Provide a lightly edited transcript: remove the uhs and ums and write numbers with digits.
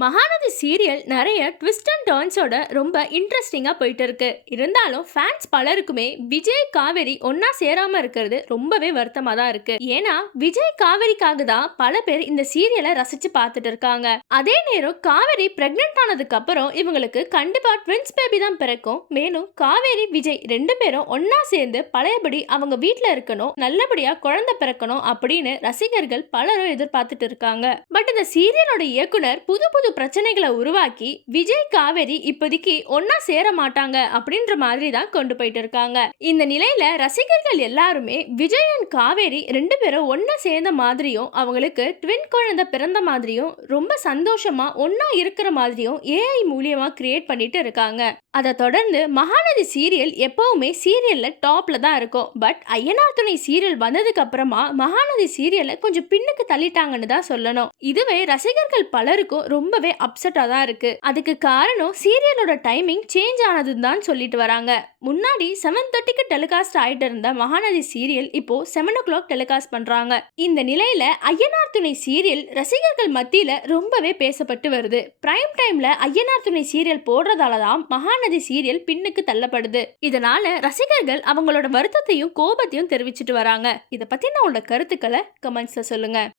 Mahanadi serial நிறைய twist and டர்ன்ஸோட ரொம்ப இன்ட்ரெஸ்டிங்கா போயிட்டு இருக்கு. இருந்தாலும் ஃபேன்ஸ் பலருக்குமே விஜய் காவேரி ஒன்னா சேராம இருக்கிறது ரொம்பவே வருத்தமா தான் இருக்கு. ஏன்னா விஜய் காவேரிக்காக தான் பல பேர் இந்த சீரியலை ரசிச்சு பார்த்துட்டு இருக்காங்க. அதே நேரம் காவேரி பிரெக்னென்ட் ஆனதுக்கு அப்புறம் இவங்களுக்கு கண்டிப்பா ட்வின்ஸ் பேபி தான் பிறக்கும். மேலும் காவேரி விஜய் ரெண்டு பேரும் ஒன்னா சேர்ந்து பழையபடி அவங்க வீட்டுல இருக்கணும், நல்லபடியா குழந்தை பிறக்கணும் அப்படின்னு ரசிகர்கள் பலரும் எதிர்பார்த்துட்டு இருக்காங்க. பட் இந்த சீரியலோட இயக்குனர் புது புது பிரச்சனைகளை உருவாக்கி விஜய் காவேரி இப்போதைக்கு ஒன்னா சேர மாட்டாங்க அப்படின்ற மாதிரி தான் கொண்டு போயிட்டு இருக்காங்க. இந்த நிலையில ரசிகர்கள் எல்லாருமே விஜய் அண்ட் காவேரி ரெண்டு பேரும் ஒன்னா சேர்ந்த மாதிரியும் அவங்களுக்கு ட்வின் குழந்தை பிறந்த மாதிரியும் ரொம்ப சந்தோஷமா ஒன்னா இருக்கிற மாதிரியும் ஏஐ மூலியமா கிரியேட் பண்ணிட்டு இருக்காங்க. அதை தொடர்ந்து மகாநதி சீரியல் எப்பவுமே சீரியல்ல டாப்ல தான் இருக்கும். பட் ஐயனார் துணை சீரியல் வந்ததுக்கு அப்புறமா மகாநதி சீரியலை கொஞ்சம் பின்னுக்கு தள்ளிட்டாங்கன்னு தான் சொல்லணும். இதுவே ரசிகர்கள் பலருக்கும் ரொம்பவே அப்செட்டா தான் இருக்கு. அதுக்கு காரணம் சீரியலோட டைமிங் சேஞ்ச் ஆனதுன்னு தான் சொல்லிட்டு வராங்க. முன்னாடி 7:30க்கு டெலிகாஸ்ட் ஆயிட்டு இருந்த மகாநதி சீரியல் இப்போ 7 o'clock டெலிகாஸ்ட் பண்றாங்க. இந்த நிலையில ஐயனார் துணை சீரியல் ரசிகர்கள் மத்தியில ரொம்பவே பேசப்பட்டு வருது. பிரைம் டைம்ல ஐயனார் துணை சீரியல் போடுறதால தான் மகாநதி சீரியல் பின்னுக்கு தள்ளப்படுது. இதனால ரசிகர்கள் அவங்களோட வருத்தத்தையும் கோபத்தையும் தெரிவிச்சிட்டு வராங்க. இத பத்தி நான் உங்களோட கருத்துக்களை கமெண்ட்ஸ்ல சொல்லுங்க.